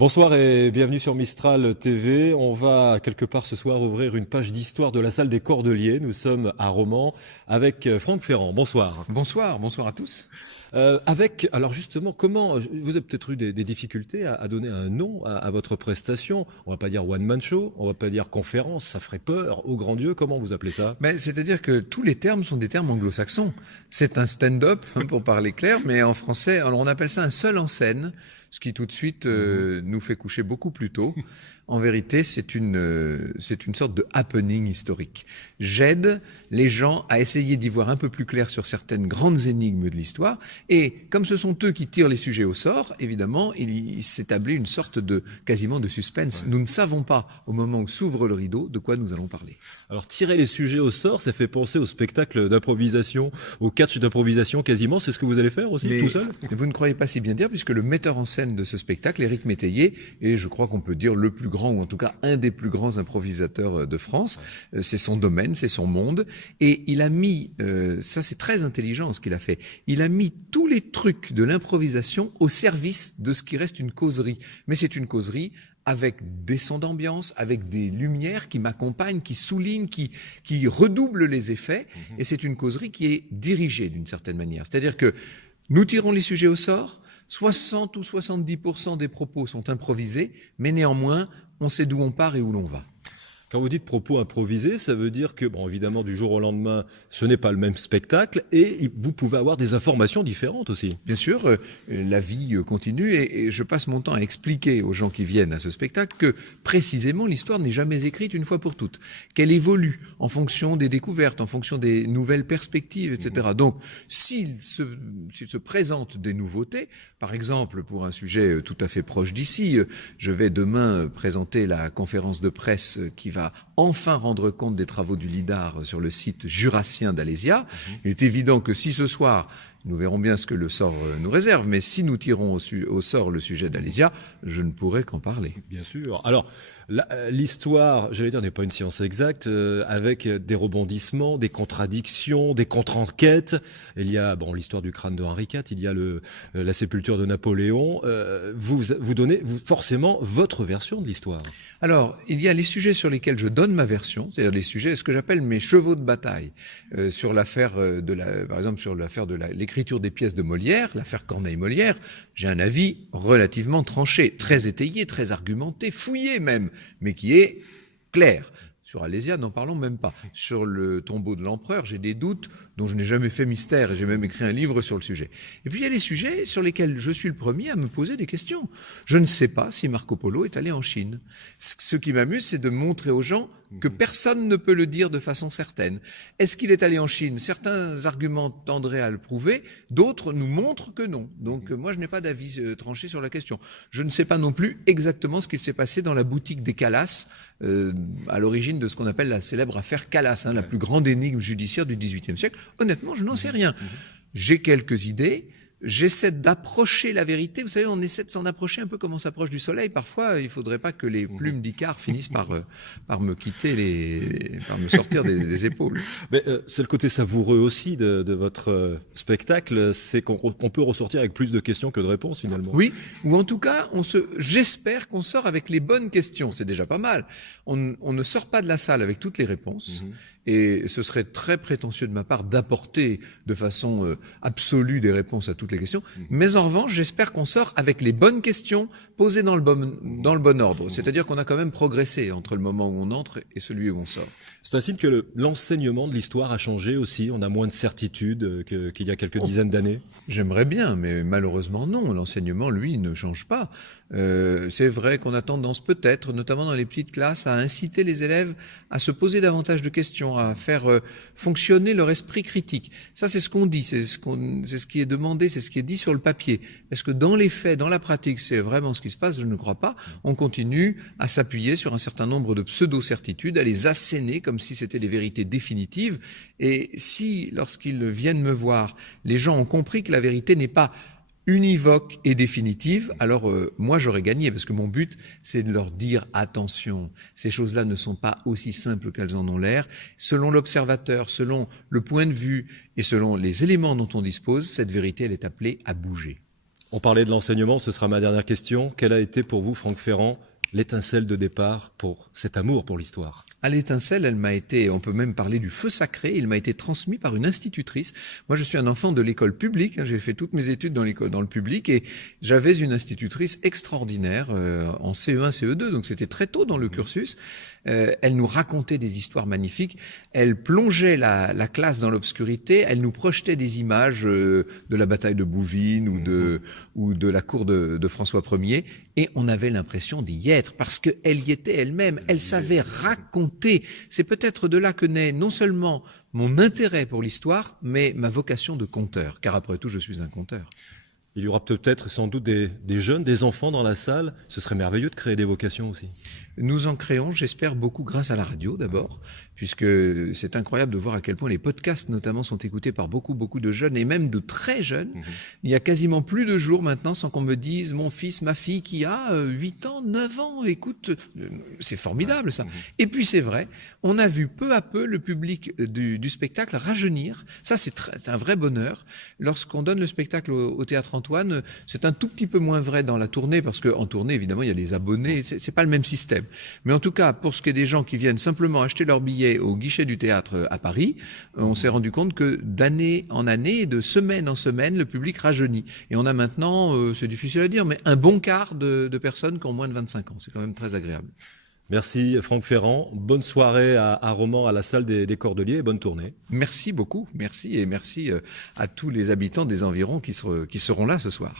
Bonsoir et bienvenue sur Mistral TV. On va quelque part ce soir ouvrir une page d'histoire de la salle des Cordeliers. Nous sommes à Romans avec Franck Ferrand. Bonsoir. Bonsoir à tous. Alors justement, vous avez peut-être eu des difficultés à donner un nom à votre prestation. On va pas dire one man show, on va pas dire conférence, ça ferait peur au grand Dieu. Comment vous appelez ça? C'est-à-dire que tous les termes sont des termes anglo-saxons. C'est un stand-up, pour parler clair, mais en français, alors on appelle ça un seul en scène, ce qui tout de suite nous fait coucher beaucoup plus tôt. En vérité, c'est une sorte de happening historique. J'aide les gens à essayer d'y voir un peu plus clair sur certaines grandes énigmes de l'histoire. Et comme ce sont eux qui tirent les sujets au sort, évidemment, il s'établit une sorte quasiment de suspense. Ouais. Nous ne savons pas, au moment où s'ouvre le rideau, de quoi nous allons parler. Alors, tirer les sujets au sort, ça fait penser au spectacle d'improvisation, au catch d'improvisation quasiment. C'est ce que vous allez faire aussi, tout seul? Vous ne croyez pas si bien dire, puisque le metteur en scène de ce spectacle, Éric Métayer, est, je crois qu'on peut dire, le plus grand, ou en tout cas un des plus grands improvisateurs de France. C'est son domaine, c'est son monde. Et il a mis, ça c'est très intelligent ce qu'il a fait, il a mis tous les trucs de l'improvisation au service de ce qui reste une causerie. Mais c'est une causerie avec des sons d'ambiance, avec des lumières qui m'accompagnent, qui soulignent, qui redoublent les effets. Et c'est une causerie qui est dirigée d'une certaine manière. C'est-à-dire que nous tirons les sujets au sort, 60 ou 70% des propos sont improvisés, mais néanmoins, on sait d'où on part et où l'on va. Quand vous dites propos improvisés, ça veut dire que, bon, évidemment, du jour au lendemain, ce n'est pas le même spectacle et vous pouvez avoir des informations différentes aussi. Bien sûr, la vie continue et je passe mon temps à expliquer aux gens qui viennent à ce spectacle que, précisément, l'histoire n'est jamais écrite une fois pour toutes. Qu'elle évolue en fonction des découvertes, en fonction des nouvelles perspectives, etc. Donc, s'il se présente des nouveautés, par exemple, pour un sujet tout à fait proche d'ici, je vais demain présenter la conférence de presse qui va enfin rendre compte des travaux du LIDAR sur le site jurassien d'Alésia. Il est évident que si ce soir, nous verrons bien ce que le sort nous réserve, mais si nous tirons au sort le sujet d'Alésia, je ne pourrai qu'en parler. Bien sûr. Alors, l'histoire, j'allais dire, n'est pas une science exacte, avec des rebondissements, des contradictions, des contre-enquêtes. Il y a, bon, l'histoire du crâne de Henri IV, il y a la sépulture de Napoléon. Vous donnez forcément votre version de l'histoire. Alors, il y a les sujets sur lesquels je donne ma version, c'est-à-dire les sujets, ce que j'appelle mes chevaux de bataille, sur l'affaire par exemple, sur l'affaire de l'écriture des pièces de Molière, l'affaire Corneille-Molière. J'ai un avis relativement tranché, très étayé, très argumenté, fouillé même, mais qui est clair. Sur Alésia, n'en parlons même pas. Sur le tombeau de l'empereur, j'ai des doutes dont je n'ai jamais fait mystère et j'ai même écrit un livre sur le sujet. Et puis il y a les sujets sur lesquels je suis le premier à me poser des questions. Je ne sais pas si Marco Polo est allé en Chine. Ce qui m'amuse, c'est de montrer aux gens que personne ne peut le dire de façon certaine. Est-ce qu'il est allé en Chine? Certains arguments tendraient à le prouver, d'autres nous montrent que non. Donc moi, je n'ai pas d'avis tranché sur la question. Je ne sais pas non plus exactement ce qu'il s'est passé dans la boutique des Calas, à l'origine de ce qu'on appelle la célèbre affaire Calas, la plus grande énigme judiciaire du XVIIIe siècle. Honnêtement, je n'en sais rien. J'ai quelques idées. J'essaie d'approcher la vérité. Vous savez, on essaie de s'en approcher un peu comme on s'approche du soleil. Parfois, il faudrait pas que les plumes d'Icare finissent par me quitter par me sortir des épaules. Mais c'est le côté savoureux aussi de votre spectacle, c'est qu'on peut ressortir avec plus de questions que de réponses finalement. Oui, ou en tout cas, j'espère qu'on sort avec les bonnes questions. C'est déjà pas mal. On ne sort pas de la salle avec toutes les réponses. Et ce serait très prétentieux de ma part d'apporter de façon absolue des réponses à toutes les questions. Mais en revanche, j'espère qu'on sort avec les bonnes questions posées dans le bon ordre. C'est-à-dire qu'on a quand même progressé entre le moment où on entre et celui où on sort. C'est un signe que l'enseignement de l'histoire a changé aussi. On a moins de certitudes qu'il y a quelques dizaines d'années. J'aimerais bien, mais malheureusement non. L'enseignement, lui, ne change pas. C'est vrai qu'on a tendance peut-être, notamment dans les petites classes, à inciter les élèves à se poser davantage de questions, à faire fonctionner leur esprit critique. Ça, c'est ce qu'on dit, c'est ce qui est demandé, c'est ce qui est dit sur le papier. Est-ce que dans les faits, dans la pratique, c'est vraiment ce qui se passe? Je ne crois pas. On continue à s'appuyer sur un certain nombre de pseudo-certitudes, à les asséner comme si c'était des vérités définitives. Et si, lorsqu'ils viennent me voir, les gens ont compris que la vérité n'est pas univoque et définitive, alors moi j'aurais gagné, parce que mon but c'est de leur dire attention, ces choses-là ne sont pas aussi simples qu'elles en ont l'air. Selon l'observateur, selon le point de vue et selon les éléments dont on dispose, cette vérité elle est appelée à bouger. On parlait de l'enseignement, ce sera ma dernière question. Quelle a été pour vous, Franck Ferrand, l'étincelle de départ pour cet amour pour l'histoire? À l'étincelle, elle m'a été, on peut même parler du feu sacré, il m'a été transmis par une institutrice. Moi, je suis un enfant de l'école publique, hein, j'ai fait toutes mes études dans le public, et j'avais une institutrice extraordinaire en CE1, CE2, donc c'était très tôt dans le cursus. Elle nous racontait des histoires magnifiques, elle plongeait la classe dans l'obscurité, elle nous projetait des images de la bataille de Bouvines ou de la cour de François Ier, et on avait l'impression d'y être, parce qu'elle y était elle-même, elle savait raconter. C'est peut-être de là que naît non seulement mon intérêt pour l'histoire, mais ma vocation de conteur, car après tout, je suis un conteur. Il y aura peut-être sans doute des jeunes, des enfants dans la salle. Ce serait merveilleux de créer des vocations aussi. Nous en créons, j'espère, beaucoup grâce à la radio d'abord, puisque c'est incroyable de voir à quel point les podcasts notamment sont écoutés par beaucoup de jeunes et même de très jeunes. Il y a quasiment plus de jours maintenant sans qu'on me dise mon fils, ma fille qui a 8 ans, 9 ans, écoute, c'est formidable ça. Et puis c'est vrai, on a vu peu à peu le public du spectacle rajeunir. Ça c'est un vrai bonheur. Lorsqu'on donne le spectacle au Théâtre Antoine, c'est un tout petit peu moins vrai dans la tournée, parce qu'en tournée évidemment il y a les abonnés, c'est pas le même système. Mais en tout cas, pour ce qui est des gens qui viennent simplement acheter leur billet au guichet du théâtre à Paris, on s'est rendu compte que d'année en année, de semaine en semaine, le public rajeunit. Et on a maintenant, c'est difficile à dire, mais un bon quart de personnes qui ont moins de 25 ans. C'est quand même très agréable. Merci Franck Ferrand. Bonne soirée à Romans, à la salle des Cordeliers, et bonne tournée. Merci beaucoup. Merci, et merci à tous les habitants des environs qui seront là ce soir.